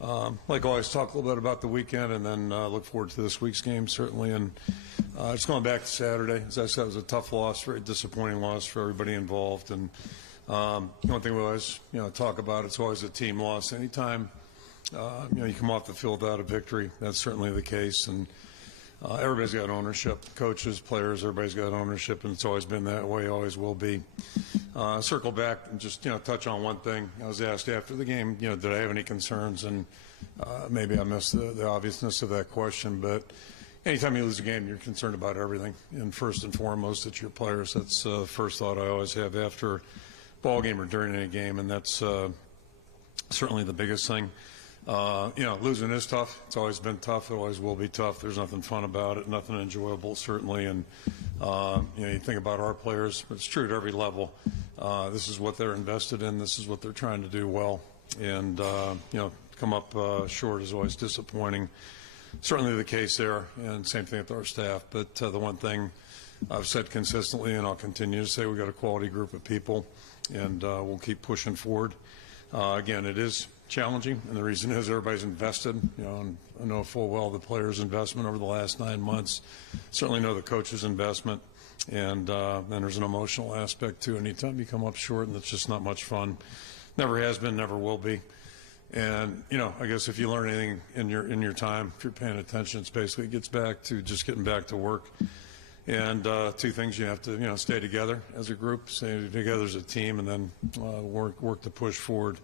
Like always, talk a little bit about the weekend and then look forward to this week's game, certainly. And just going back to Saturday, as I said, it was a tough loss, very disappointing loss for everybody involved. And one thing we always talk about, it's always a team loss. Anytime you come off the field without a victory, that's certainly the case. And everybody's got ownership, coaches, players, everybody's got ownership, and it's always been that way, always will be. Circle back and just touch on one thing. I was asked after the game, did I have any concerns? And maybe I missed the obviousness of that question, but anytime you lose a game, you're concerned about everything. And first and foremost, it's your players. That's the first thought I always have after a ball game or during any game, and that's certainly the biggest thing. Losing is tough. It's always been tough. It always will be tough. There's nothing fun about it, nothing enjoyable, certainly. And, you think about our players, but it's true at every level. This is what they're invested in. This is what they're trying to do well. And, come up short is always disappointing. Certainly the case there, and same thing with our staff. But the one thing I've said consistently, and I'll continue to say, we've got a quality group of people, and we'll keep pushing forward. Again, it is challenging, and the reason is everybody's invested. And I know full well the players' investment over the last 9 months. Certainly know the coach's investment, and then there's an emotional aspect too. Anytime you come up short, and it's just not much fun. Never has been, never will be. And I guess if you learn anything in your time, if you're paying attention, it's basically it gets back to just getting back to work. And two things: you have to stay together as a group, stay together as a team, and then work to push forward.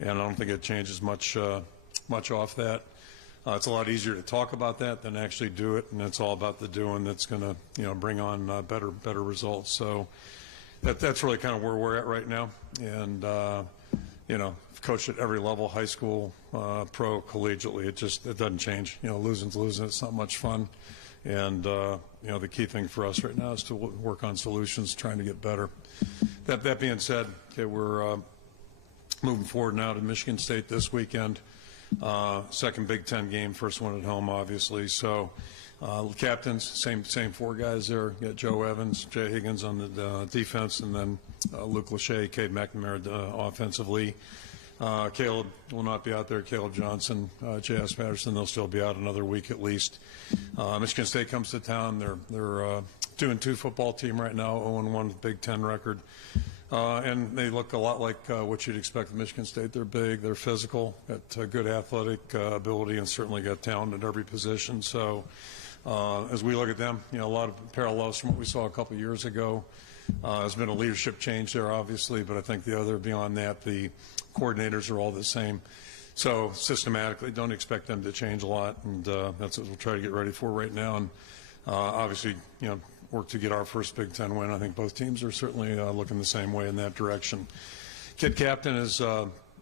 And I don't think it changes much off that. It's a lot easier to talk about that than actually do it, and it's all about the doing that's going to bring on better results. So that's really kind of where we're at right now. And coached at every level, high school, pro, collegiately. It doesn't change. Losing's losing. It's not much fun. And the key thing for us right now is to work on solutions, trying to get better. That being said, okay, we're moving forward now to Michigan State this weekend. Second Big Ten game, first one at home, obviously. So captains, same four guys there. You got Joe Evans, Jay Higgins on the defense, and then Luke Lachey, Cade McNamara offensively. Caleb will not be out there. Caleb Johnson, J.S. Patterson, they'll still be out another week at least. Michigan State comes to town. They're a 2-2 football team right now, 0-1 Big Ten record. And they look a lot like what you'd expect of Michigan State. They're big, they're physical, got good athletic ability, and certainly got talent at every position. So as we look at them, a lot of parallels from what we saw a couple years ago. There's been a leadership change there, obviously, but I think beyond that, the coordinators are all the same. So systematically, don't expect them to change a lot, and that's what we'll try to get ready for right now. And obviously, work to get our first Big Ten win. I think both teams are certainly looking the same way in that direction. Kid captain is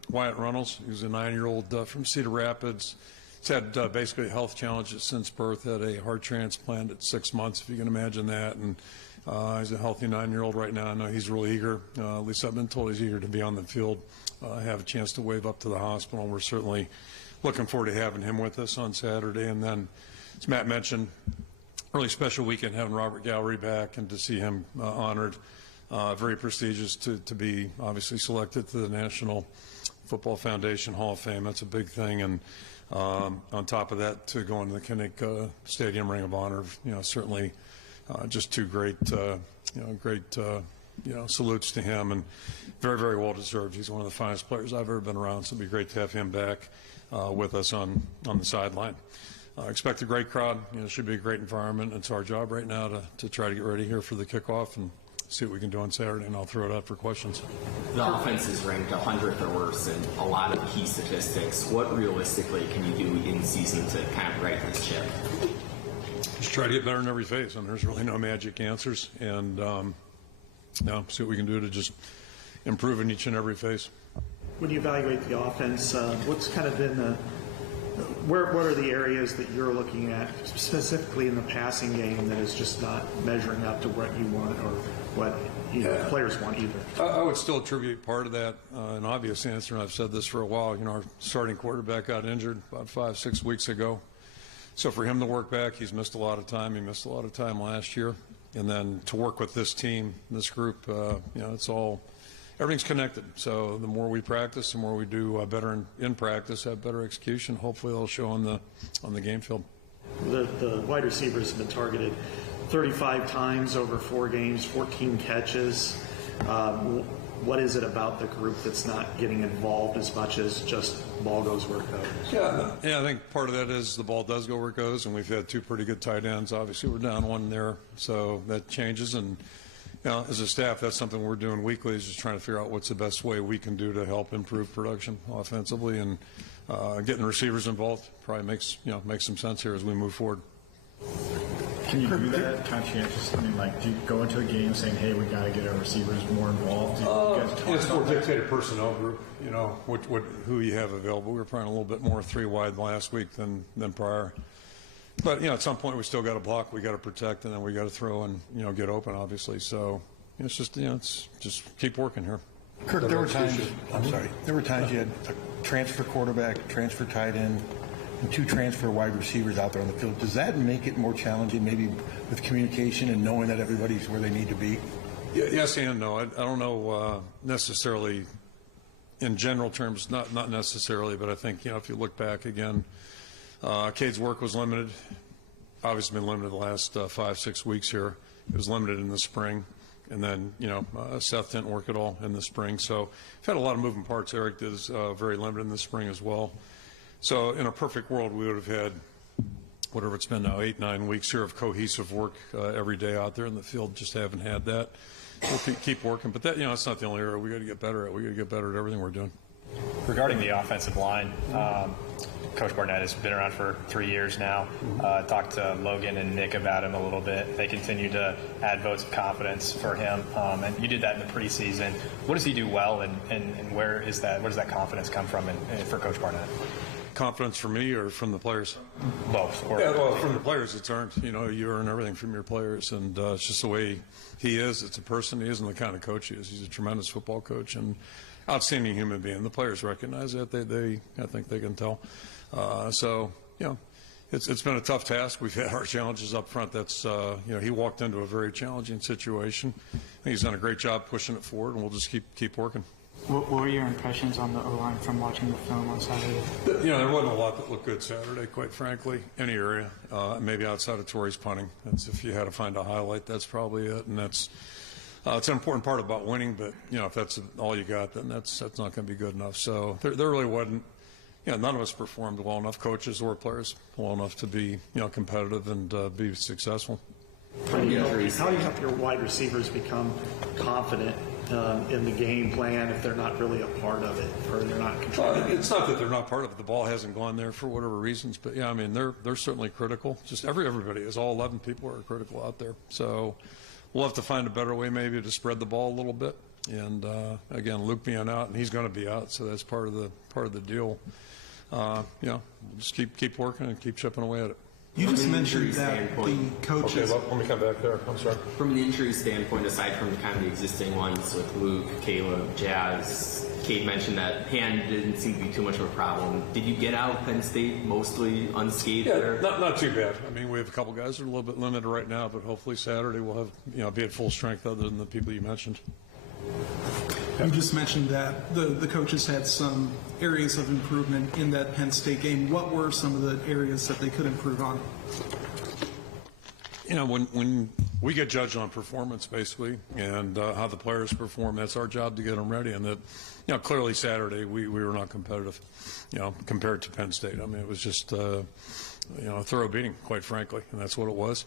Wyatt Runnels. He's a 9-year-old from Cedar Rapids. He's had basically health challenges since birth. Had a heart transplant at 6 months, if you can imagine that. And he's a healthy 9-year-old right now. I know he's really eager. At least I've been told he's eager to be on the field. Have a chance to wave up to the hospital. We're certainly looking forward to having him with us on Saturday. And then, as Matt mentioned, really special weekend having Robert Gallery back and to see him honored. Very prestigious to be obviously selected to the National Football Foundation Hall of Fame. That's a big thing. And on top of that, to go into the Kinnick Stadium Ring of Honor, certainly just two great salutes to him, and very, very well deserved. He's one of the finest players I've ever been around, so it'd be great to have him back with us on the sideline. Expect a great crowd. It should be a great environment. It's our job right now to try to get ready here for the kickoff and see what we can do on Saturday, and I'll throw it out for questions. The offense is ranked 100th or worse in a lot of key statistics. What realistically can you do in season to kind of right this ship? Just try to get better in every phase, and there's really no magic answers. And see what we can do to just improve in each and every phase. When you evaluate the offense, what's kind of been what are the areas that you're looking at specifically in the passing game that is just not measuring up to what you want or what players want either? I would still attribute part of that an obvious answer, and I've said this for a while. Our starting quarterback got injured about 5-6 weeks ago. So for him to work back, he's missed a lot of time. He missed a lot of time last year. And then to work with this team, this group, it's all everything's connected. So the more we practice, the more we do better in practice, have better execution. Hopefully, it'll show on the game field. The wide receivers have been targeted 35 times over 4 games, 14 catches. What is it about the group that's not getting involved as much as just ball goes where it goes? Yeah, I think part of that is the ball does go where it goes, and we've had 2 pretty good tight ends. Obviously, we're down 1 there, so that changes. And as a staff, that's something we're doing weekly, is just trying to figure out what's the best way we can do to help improve production offensively, and getting receivers involved probably makes some sense here as we move forward. Can you do that conscientious? I mean, like, do you go into a game saying, "Hey, we got to get our receivers more involved"? It's more dictated personnel group. Who you have available. We were probably a little bit more 3 wide last week than prior. But at some point we still got to block, we got to protect, and then we got to throw and get open, obviously. So it's just it's just keep working here. Kirk, there were times. There were times you had a transfer quarterback, transfer tight end, and 2 transfer wide receivers out there on the field. Does that make it more challenging, maybe with communication and knowing that everybody's where they need to be? Yes and no. I don't know necessarily in general terms, not necessarily, but I think if you look back again, Cade's work was limited. Obviously been limited the last 5-6 weeks here. It was limited in the spring. And then, Seth didn't work at all in the spring. So we've had a lot of moving parts. Eric is very limited in the spring as well. So in a perfect world, we would have had, whatever it's been now, 8-9 weeks here of cohesive work every day out there in the field. Just haven't had that. We'll keep working. But that, it's not the only area we got to get better at. We got to get better at everything we're doing. Regarding the offensive line, Coach Barnett has been around for 3 years now. Talked to Logan and Nick about him a little bit. They continue to add votes of confidence for him, and you did that in the preseason. What does he do well, and where does that confidence come from for Coach Barnett? Confidence from me or from the players? Both. From the players, it's earned. You earn everything from your players, and it's just the way he is. It's a person he is, and the kind of coach he is. He's a tremendous football coach and outstanding human being. The players recognize that. I think they can tell. It's been a tough task. We've had our challenges up front. That's he walked into a very challenging situation. I think he's done a great job pushing it forward, and we'll just keep working. What were your impressions on the O-line from watching the film on Saturday? There wasn't a lot that looked good Saturday, quite frankly. Any area, maybe outside of Torrey's punting. That's, if you had to find a highlight, that's probably it. And that's it's an important part about winning. But if that's all you got, then that's not going to be good enough. So there really wasn't. None of us performed well enough, coaches or players, well enough to be competitive and be successful. How do you help your wide receivers become confident in the game plan if they're not really a part of it or they're not contributing? It's not that they're not part of it. The ball hasn't gone there for whatever reasons. But, they're certainly critical. Just everybody is. All 11 people are critical out there. So we'll have to find a better way maybe to spread the ball a little bit. And, again, Luke being out, and he's going to be out, so that's part of the deal. Just keep working and keep chipping away at it. You just mentioned that the coaches. Okay, let me come back there. I'm sorry. From an injury standpoint, aside from kind of the existing ones with Luke, Caleb, Jazz, Kate mentioned that hand didn't seem to be too much of a problem. Did you get out Penn State mostly unscathed there? Not too bad. We have a couple guys that are a little bit limited right now, but hopefully Saturday we'll have be at full strength other than the people you mentioned. You just mentioned that the coaches had some areas of improvement in that Penn State game. What were some of the areas that they could improve on? When we get judged on performance, basically, and how the players perform, that's our job to get them ready. And that, clearly Saturday we were not competitive, compared to Penn State. It was just, a thorough beating, quite frankly, and that's what it was.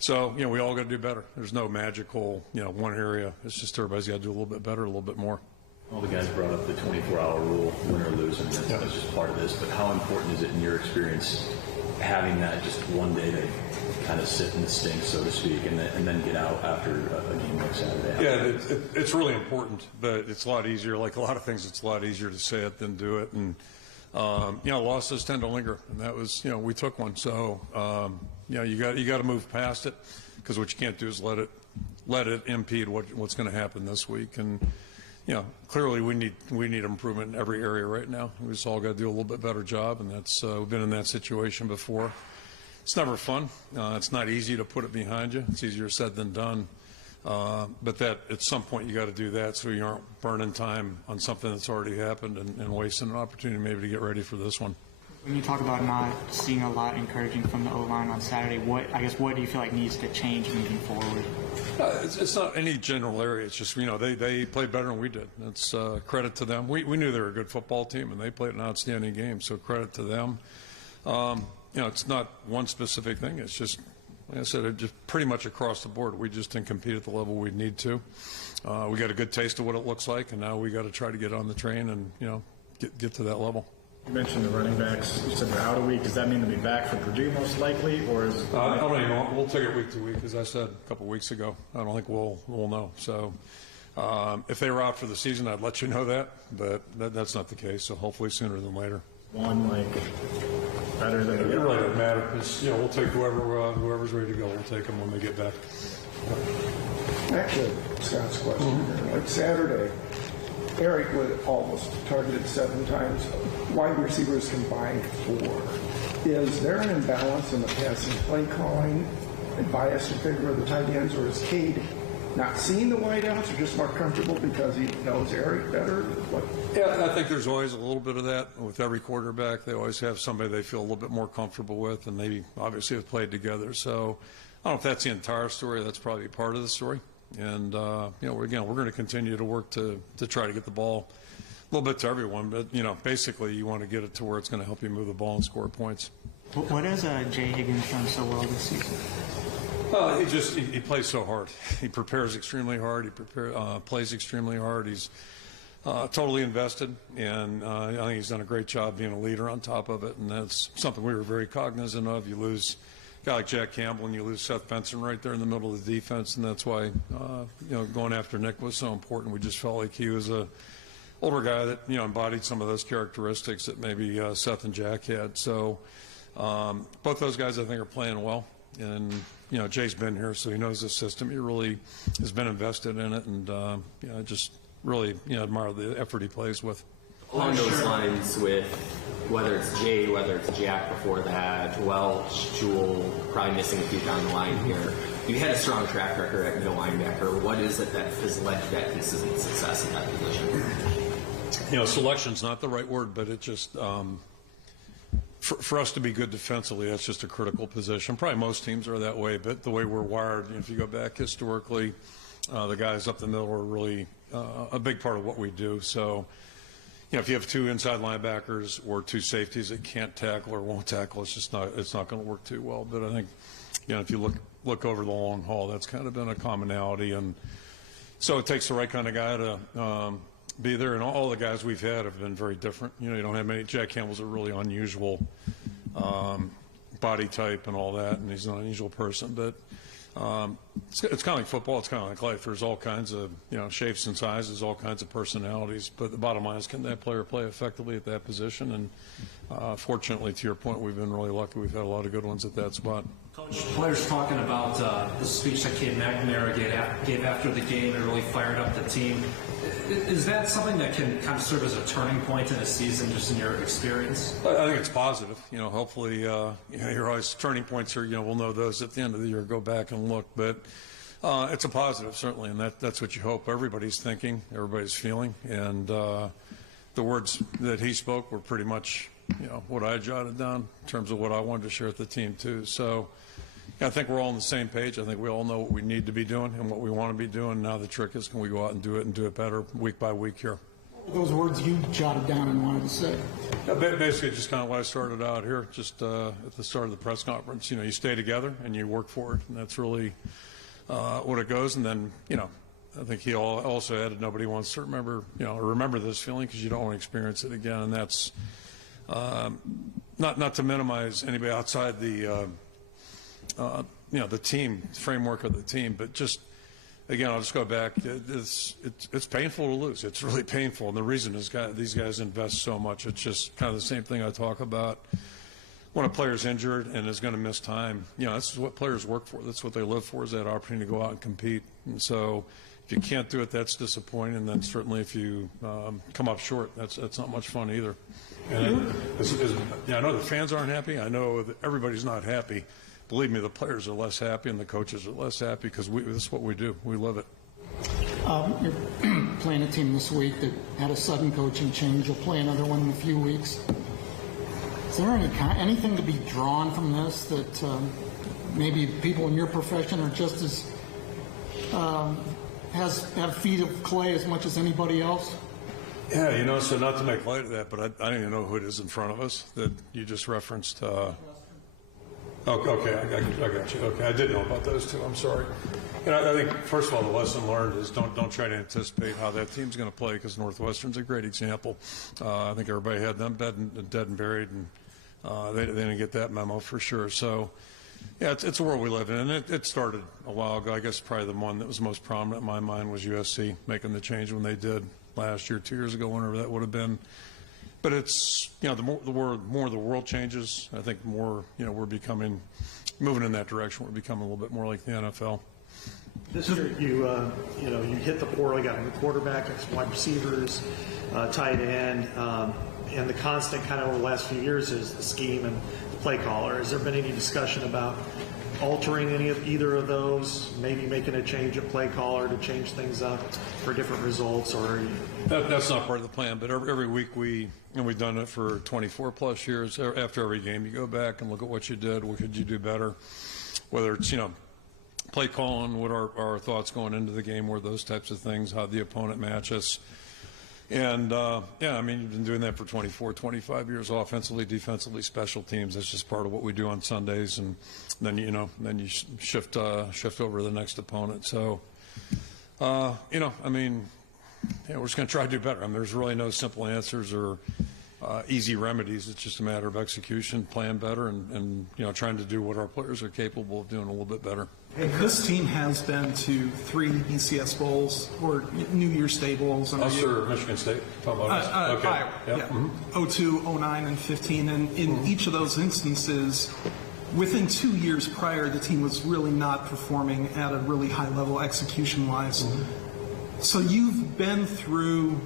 So, we all got to do better. There's no magical, one area. It's just everybody's got to do a little bit better, a little bit more. All the guys brought up the 24-hour rule, win or lose, and that's just part of this. But how important is it in your experience having that just one day to kind of sit in the stink, so to speak, and then get out after a game like Saturday? Yeah, it's really important, but it's a lot easier. Like a lot of things, it's a lot easier to say it than do it. And, losses tend to linger, and that was, we took one. So, you got to move past it, because what you can't do is let it impede what's going to happen this week. And clearly we need improvement in every area right now. We just all got to do a little bit better job, and that's we've been in that situation before. It's never fun. It's not easy to put it behind you. It's easier said than done. But that at some point you got to do that so you aren't burning time on something that's already happened and wasting an opportunity maybe to get ready for this one. When you talk about not seeing a lot encouraging from the O-line on Saturday, what do you feel like needs to change moving forward? It's not any general area. It's just, they played better than we did. That's credit to them. We knew they were a good football team, and they played an outstanding game, so credit to them. It's not one specific thing. It's just, like I said, it just pretty much across the board. We just didn't compete at the level we need to. We got a good taste of what it looks like, and now we got to try to get on the train and, get to that level. You mentioned the running backs. You said they're out a week. Does that mean they'll be back for Purdue most likely, or is? I don't even know. We'll take it week to week, as I said a couple weeks ago. I don't think we'll know. So, if they were out for the season, I'd let you know that. But that's not the case. So hopefully sooner than later. One better than the It other. really doesn't matter because we'll take whoever's ready to go. We'll take them when they get back. Actually, Scott's question. Like Saturday, Eric was almost targeted 7 times. Wide receivers combined 4. Is there an imbalance in the passing play calling and bias in favor of the tight ends, or is Cade not seeing the wideouts, or just more comfortable because he knows Eric better? Yeah, I think there's always a little bit of that with every quarterback. They always have somebody they feel a little bit more comfortable with, and they obviously have played together. So I don't know if that's the entire story. That's probably part of the story. And, we're going to continue to work to try to get the ball a little bit to everyone. But, basically you want to get it to where it's going to help you move the ball and score points. What has Jay Higgins done so well this season? He plays so hard. He prepares extremely hard. He plays extremely hard. He's totally invested. And I think he's done a great job being a leader on top of it. And that's something we were very cognizant of. You lose a guy like Jack Campbell and you lose Seth Benson right there in the middle of the defense, and that's why going after Nick was so important. We just felt like he was a older guy that embodied some of those characteristics that maybe Seth and Jack had. So both those guys I think are playing well, and Jay's been here, so he knows the system. He really has been invested in it, and I just really admire the effort he plays with. Along those lines, with whether it's Jay, whether it's Jack before that, Welch, Jewell, probably missing a few down the line here, you had a strong track record at middle linebacker. What is it that has led to that consistent success in that position? Selection's not the right word, but it just for us to be good defensively, that's just a critical position. Probably most teams are that way, but the way we're wired, if you go back historically, the guys up the middle are really a big part of what we do. So, if you have 2 inside linebackers or 2 safeties that can't tackle or won't tackle, it's not going to work too well. But I think, if you look over the long haul, that's kind of been a commonality, and so it takes the right kind of guy to be there. And all the guys we've had have been very different. You don't have many. Jack Campbell's a really unusual body type and all that, and he's an unusual person, but. It's kind of like football. It's kind of like life. There's all kinds of shapes and sizes, all kinds of personalities. But the bottom line is, can that player play effectively at that position? And fortunately, to your point, we've been really lucky. We've had a lot of good ones at that spot. Coach, players talking about the speech that Cade McNamara gave after the game and really fired up the team. Is that something that can kind of serve as a turning point in a season, just in your experience? I think it's positive. Hopefully, you're always turning points here. We'll know those at the end of the year. Go back and look, but it's a positive certainly, and that's what you hope. Everybody's thinking, everybody's feeling, and the words that he spoke were pretty much what I jotted down in terms of what I wanted to share with the team too. So. I think we're all on the same page. I think we all know what we need to be doing and what we want to be doing. Now the trick is, can we go out and do it better week by week here? Those words you jotted down and wanted to say. Basically, just kind of what I started out here, just at the start of the press conference. You stay together and you work for it, and that's really what it goes. And then, I think he also added, nobody wants to remember this feeling because you don't want to experience it again. And that's not to minimize anybody outside the team framework of the team, but just again, I'll just go back. It's painful to lose. It's really painful, and the reason is these guys invest so much. It's just kind of the same thing I talk about when a player's injured and is going to miss time. This is what players work for. That's what they live for, is that opportunity to go out and compete. And so, if you can't do it, that's disappointing. And then certainly, if you come up short, that's not much fun either. And I know the fans aren't happy. I know that everybody's not happy. believe me, the players are less happy and the coaches are less happy because this is what we do. We live it. You're playing a team this week that had a sudden coaching change. You'll play another one in a few weeks. Is there anything to be drawn from this that maybe people in your profession are just as have feet of clay as much as anybody else? Yeah, so not to make light of that, but I don't even know who it is in front of us that you just referenced. Okay, I got you. Okay, I did know about those two. I'm sorry. And I think, first of all, the lesson learned is don't try to anticipate how that team's going to play, because Northwestern's a great example. I think everybody had them dead and buried, and they didn't get that memo for sure. So, yeah, it's a world we live in, and it started a while ago. I guess probably the one that was most prominent in my mind was USC making the change when they did last year, 2 years ago, whenever that would have been. But it's, the more the world changes, I think more, we're moving in that direction. We're becoming a little bit more like the NFL. This year, you hit the portal. You got a quarterback, wide receivers, tight end, and the constant kind of over the last few years is the scheme and the play caller. Has there been any discussion about altering either of those, maybe making a change at play caller to change things up for different results, or? That's not part of the plan, but every week we've done it for 24 plus years. After every game, you go back and look at what you did, what could you do better, whether it's, play calling, what are our thoughts going into the game, or those types of things, how the opponent match us. And, you've been doing that for 24, 25 years, offensively, defensively, special teams. That's just part of what we do on Sundays. And then, then you shift over to the next opponent. So, we're just going to try to do better. There's really no simple answers or easy remedies. It's just a matter of execution, playing better, and trying to do what our players are capable of doing a little bit better. This team has been to 3 BCS Bowls or New Year's Day Bowls. Ulster, Michigan State. Okay. Iowa, yep. Yeah. Mm-hmm. 02, 09, and 15. And in each of those instances, within 2 years prior, the team was really not performing at a really high level execution-wise. Mm-hmm. So you've been through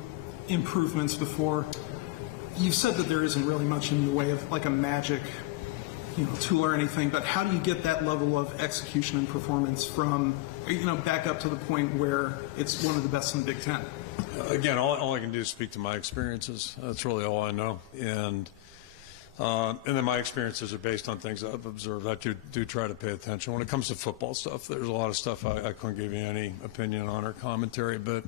improvements before. You've said that there isn't really much in the way of like a magic tool or anything, but how do you get that level of execution and performance from, back up to the point where it's one of the best in the Big Ten? Again, all I can do is speak to my experiences. That's really all I know. And then my experiences are based on things I've observed. I do try to pay attention. When it comes to football stuff, there's a lot of stuff I couldn't give you any opinion on or commentary, but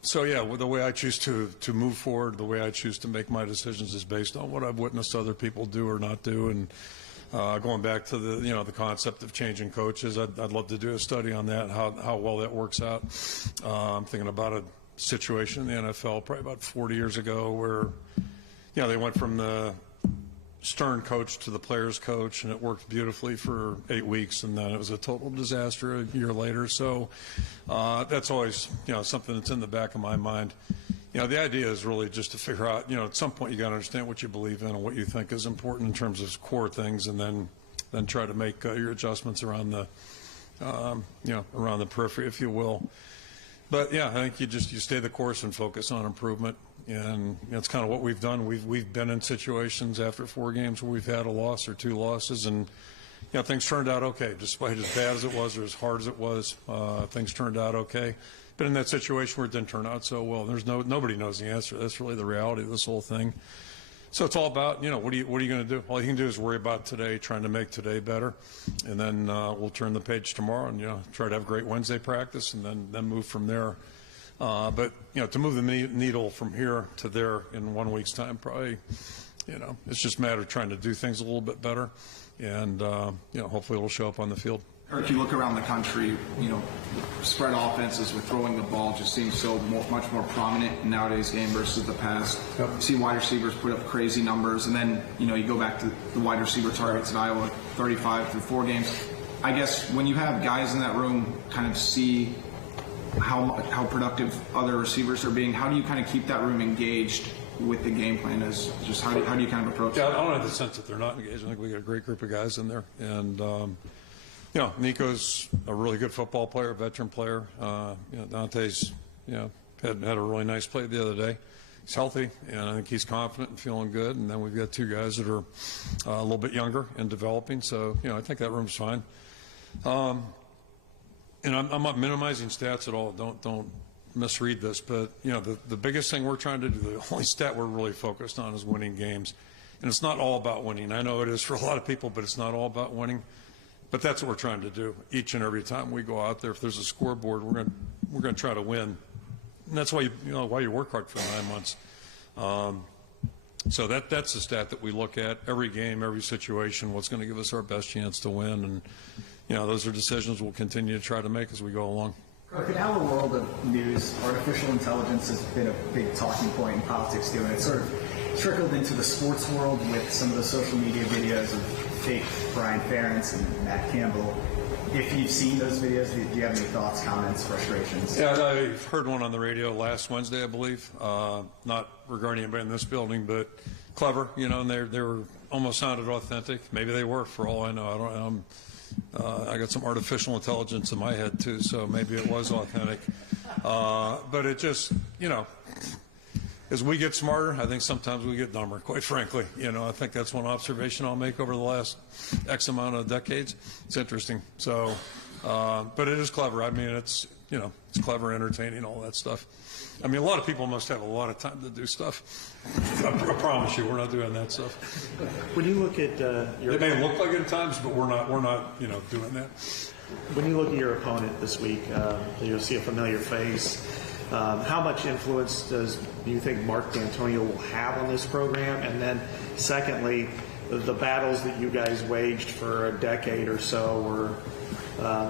so yeah, the way I choose to move forward, the way I choose to make my decisions is based on what I've witnessed other people do or not do. And going back to the concept of changing coaches, I'd love to do a study on that, how well that works out. I'm thinking about a situation in the NFL probably about 40 years ago where they went from the stern coach to the players coach, and it worked beautifully for 8 weeks, and then it was a total disaster a year later. So that's always something that's in the back of my mind. The idea is really just to figure out, at some point you got to understand what you believe in and what you think is important in terms of core things, and then try to make your adjustments around the around the periphery, if you will. But yeah, I think you stay the course and focus on improvement. And that's kind of what we've done. We've been in situations after 4 games where we've had a loss or 2 losses, and things turned out okay, despite as bad as it was or as hard as it was. Things turned out okay. But in that situation where it didn't turn out so well, nobody knows the answer. That's really the reality of this whole thing. So it's all about what are you going to do? All you can do is worry about today, trying to make today better, and then we'll turn the page tomorrow and try to have great Wednesday practice, and then move from there. But to move the needle from here to there in 1 week's time, probably, it's just a matter of trying to do things a little bit better, and hopefully it'll show up on the field. Or if you look around the country, spread offenses with throwing the ball just seems so much more prominent in nowadays game versus the past. Yep. You see wide receivers put up crazy numbers, and then you go back to the wide receiver targets in Iowa, 35 through 4 games. I guess when you have guys in that room kind of see how productive other receivers are being, how do you kind of keep that room engaged with the game plan? As just how do you kind of approach I that? don't have the sense that they're not engaged. I think we got a great group of guys in there, and Nico's a really good football player, veteran player. Dante's had a really nice play the other day. he's healthy, and I think he's confident and feeling good. And then we've got 2 guys that are a little bit younger and developing. So, I think that room's fine. And I'm not minimizing stats at all. Don't misread this. But, the biggest thing we're trying to do, the only stat we're really focused on is winning games. And it's not all about winning. I know it is for a lot of people, but it's not all about winning. But that's what we're trying to do each and every time we go out there. If there's a scoreboard, we're going to try to win. And that's why why you work hard for 9 months. So that's the stat that we look at every game, every situation. What's going to give us our best chance to win, and those are decisions we'll continue to try to make as we go along. Kirk, in our world of news, artificial intelligence has been a big talking point in politics too, and it's sort of trickled into the sports world with some of the social media videos of fake Kirk Ferentz and Matt Campbell. If you've seen those videos, do you have any thoughts, comments, frustrations? Yeah, I heard one on the radio last Wednesday, I believe. Not regarding anybody in this building, but clever, and they were almost sounded authentic. Maybe they were, for all I know. I got some artificial intelligence in my head too, so maybe it was authentic. But it just, as we get smarter, I think sometimes we get dumber, quite frankly. I think that's one observation I'll make over the last X amount of decades. It's interesting. So, but it is clever. I mean, it's clever, entertaining, all that stuff. I mean, a lot of people must have a lot of time to do stuff. I promise you, we're not doing that stuff. When you look at it may look like it at times, but we're not doing that. When you look at your opponent this week, you'll see a familiar face. How much influence do you think Mark D'Antonio will have on this program? And then, secondly, the battles that you guys waged for a decade or so were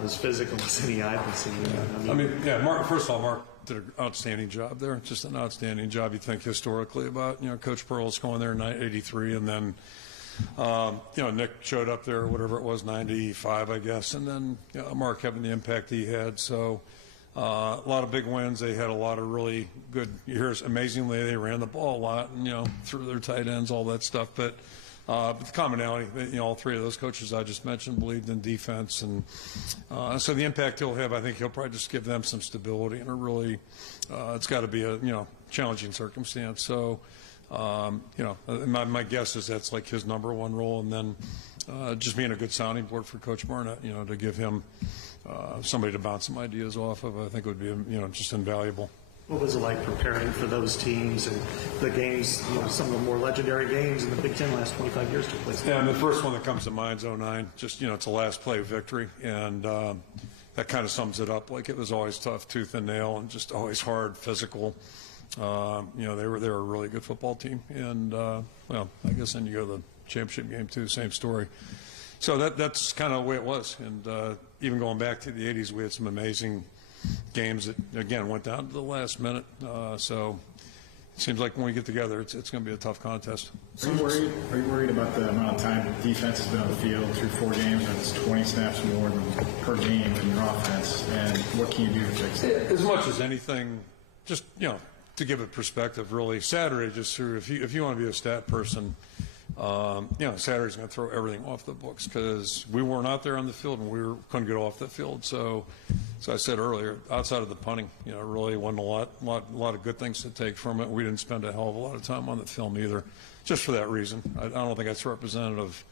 as physical as any I've been seeing. Mark. First of all, Mark did an outstanding job there. Just an outstanding job. You think historically about Coach Pearl's going there in '83, and then Nick showed up there, whatever it was, '95, I guess, and then Mark having the impact he had. So. A lot of big wins. They had a lot of really good years. Amazingly, they ran the ball a lot, and threw their tight ends, all that stuff. But the commonality, all 3 of those coaches I just mentioned believed in defense, and so the impact he'll have, I think he'll probably just give them some stability, and it's got to be a challenging circumstance. So my guess is that's like his number 1 role, and then just being a good sounding board for Coach Barnett, to give him. Somebody to bounce some ideas off of, I think would be, just invaluable. What was it like preparing for those teams and the games, some of the more legendary games in the Big Ten last 25 years took place? Yeah, and the first one that comes to mind is '09. Just, it's a last play victory, and that kind of sums it up. Like, it was always tough, tooth and nail, and just always hard, physical. They were a really good football team, and I guess then you go to the championship game too, same story. So that's kind of the way it was, and even going back to the '80s, we had some amazing games that again went down to the last minute. So it seems like when we get together, it's going to be a tough contest. Are you worried about the amount of time the defense has been on the field through 4 games, and it's 20 snaps more per game in your offense? And what can you do to fix that? As much as anything, just to give it perspective, really, Saturday just threw. If you want to be a stat person. Saturday's going to throw everything off the books because we weren't out there on the field and we couldn't get off the field. So I said earlier, outside of the punting, really wasn't a lot of good things to take from it. We didn't spend a hell of a lot of time on the film either, just for that reason. I don't think that's representative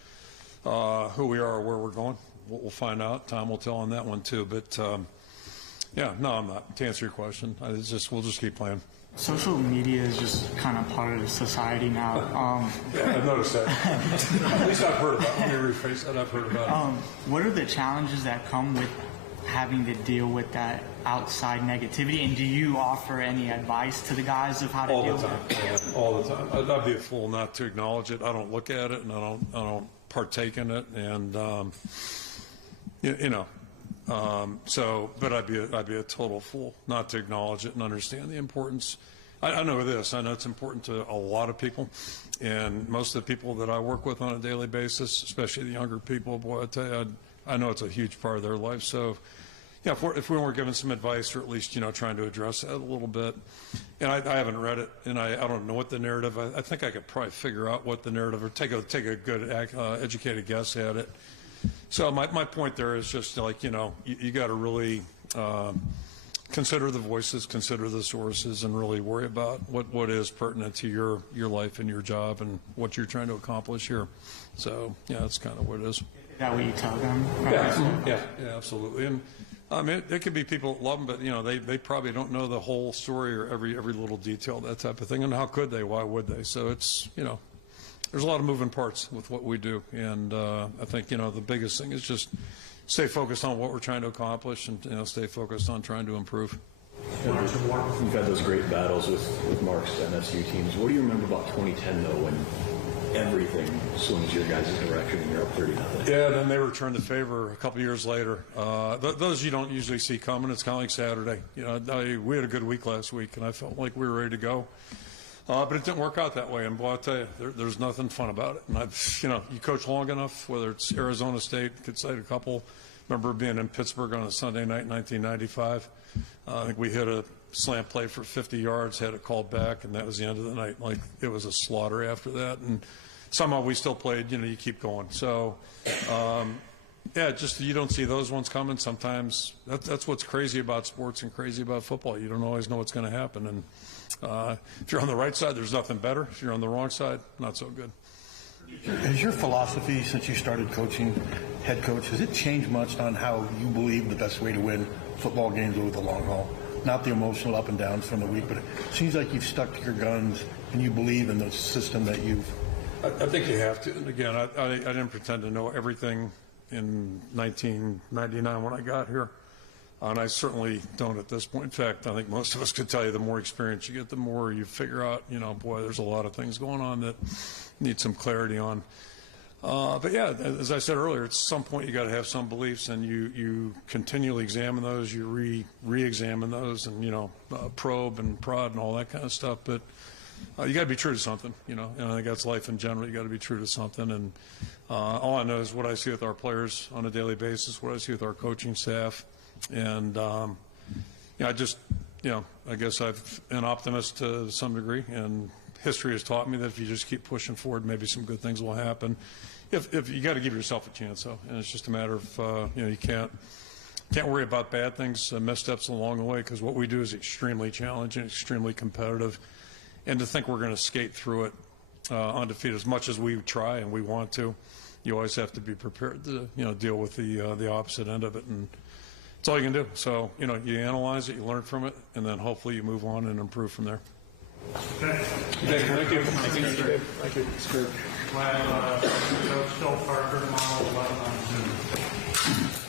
of who we are or where we're going. We'll find out. Time will tell on that one too. But I'm not. To answer your question, we'll just keep playing. Social media is just kind of part of society now. I've noticed that. At least I've heard about it. Let me rephrase that. I've heard about it. What are the challenges that come with having to deal with that outside negativity? And do you offer any advice to the guys of how to deal with it? All the time. I'd be a fool not to acknowledge it. I don't look at it, and I don't partake in it. And but I'd be a total fool not to acknowledge it and understand the importance. I know this. I know it's important to a lot of people, and most of the people that I work with on a daily basis, especially the younger people, boy, I tell you, I know it's a huge part of their life. So, if we weren't given some advice, or at least trying to address that a little bit, and I haven't read it, and I don't know what the narrative. I think I could probably figure out what the narrative, or take a good educated guess at it. So my point there is just like, you got to really kind consider the voices, consider the sources, and really worry about what is pertinent to your life and your job and what you're trying to accomplish here. So, yeah, that's kind of what it is. Is that what you tell them? Yeah, absolutely. And it could be people that love them, but they probably don't know the whole story or every little detail, that type of thing. And how could they? Why would they? So it's there's a lot of moving parts with what we do, and I think the biggest thing is just stay focused on what we're trying to accomplish, and stay focused on trying to improve. You've had those great battles with Mark's MSU teams. What do you remember about 2010 though, when everything swings your guys' direction and you're up 30-0? Yeah, then they returned the favor a couple years later. Those you don't usually see coming. It's kind of like Saturday. We had a good week last week, and I felt like we were ready to go. But it didn't work out that way, and boy, I'll tell you, there's nothing fun about it. And you coach long enough, whether it's Arizona State, could cite a couple. Remember being in Pittsburgh on a Sunday night in 1995. I think we hit a slant play for 50 yards, had it called back, and that was the end of the night. Like, it was a slaughter after that, and somehow we still played. You keep going. So, just you don't see those ones coming. Sometimes that's what's crazy about sports and crazy about football. You don't always know what's going to happen, and if you're on the right side, there's nothing better. If you're on the wrong side, not so good. Has your philosophy since you started coaching, head coach, has it changed much on how you believe the best way to win football games over the long haul? Not the emotional up and downs from the week, but it seems like you've stuck to your guns and you believe in the system that you've... I think you have to. And again, I didn't pretend to know everything in 1999 when I got here. And I certainly don't at this point. In fact, I think most of us could tell you the more experience you get, the more you figure out, boy, there's a lot of things going on that need some clarity on. But yeah, as I said earlier, at some point you got to have some beliefs, and you continually examine those, you re-examine those, and probe and prod and all that kind of stuff. But you got to be true to something, and I think that's life in general. You got to be true to something, and all I know is what I see with our players on a daily basis, what I see with our coaching staff, and I just, I guess I'm an optimist to some degree, and history has taught me that if you just keep pushing forward, maybe some good things will happen. If you got to give yourself a chance, though, and it's just a matter of you can't worry about bad things, missteps along the way, because what we do is extremely challenging, extremely competitive, and to think we're going to skate through it undefeated, as much as we try and we want to, you always have to be prepared to deal with the opposite end of it, and it's all you can do. So you analyze it, you learn from it, and then hopefully you move on and improve from there. Okay. Thank you. Thank you. Coach Joe Parker tomorrow, 11 on Zoom.